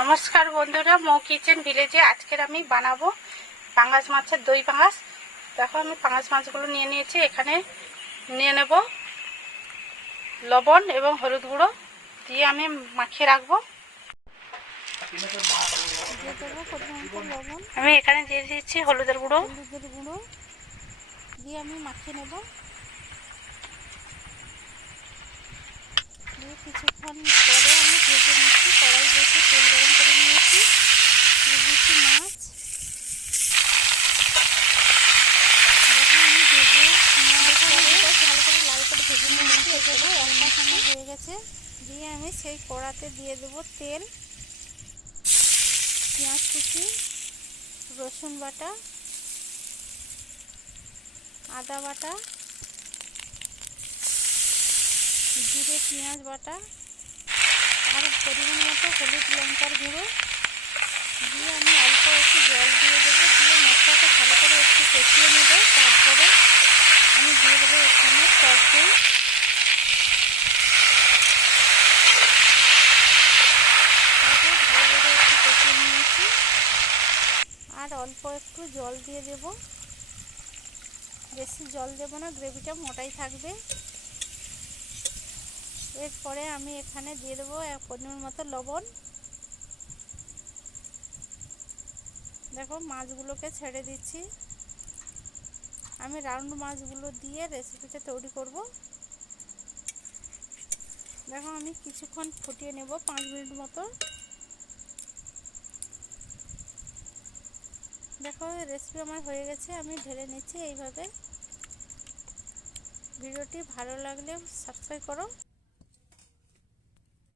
নমস্কার বন্ধুরা, মৌ কিচেন ভিলেজে আজকের আমি বানাবো পাঙাশ মাছের দই পাঙাশ। দেখো, আমি পাঙাশ মাছগুলো নিয়ে নিয়েছি। এখানে নিয়ে নেব লবণ এবং হলুদ গুঁড়ো দিয়ে আমি মাখিয়ে রাখব। আমি এখানে দিয়ে দিচ্ছি হলুদের গুঁড়ো। হলুদের গুঁড়ো দিয়ে আমি মাখিয়ে নেব। কিছুক্ষণ পরে আমি ভেজে নিচ্ছি কড়াই বসে তেল গরম করে নিয়েছি দিয়ে দিচ্ছি মাছ দেখো আমি ভেজে নেওয়ার পরে ভালো করে লাল করে ভেজে নিয়েছি এগুলো একটা সময় হয়ে গেছে দিয়ে আমি সেই কড়াতে দিয়ে দেবো তেল পেঁয়াজ কুচি রসুন বাটা আদা বাটা জিরে পেঁয়াজ বাটা আর পরিমাণ মতো হলুদ লঙ্কার গুঁড়ো দিয়ে আমি অল্প একটু জল দিয়ে দেবো, দিয়ে মশলাটা ভালো করে একটু কষিয়ে নেব, তারপরে আমি দিয়ে দেবো এখানে টক দই। ভালো করে একটু কষিয়ে নিয়েছি। আর অল্প একটু জল দিয়ে দেব। বেশি জল দেব না, গ্রেভিটা মোটাই থাকবে। এরপরে আমি এখানে দিয়ে দেবো এক পরিমাণ মতো লবণ। দেখো মাছগুলোকে ছেড়ে দিচ্ছি। আমি রাউন্ড মাছগুলো দিয়ে রেসিপিটা তৈরি করব। দেখো আমি কিছুক্ষণ ফুটিয়ে নেব পাঁচ মিনিট মতো। দেখো রেসিপি আমার হয়ে গেছে, আমি ঢেলে নিচ্ছি এইভাবে। ভিডিওটি ভালো লাগলে সাবস্ক্রাইব করো।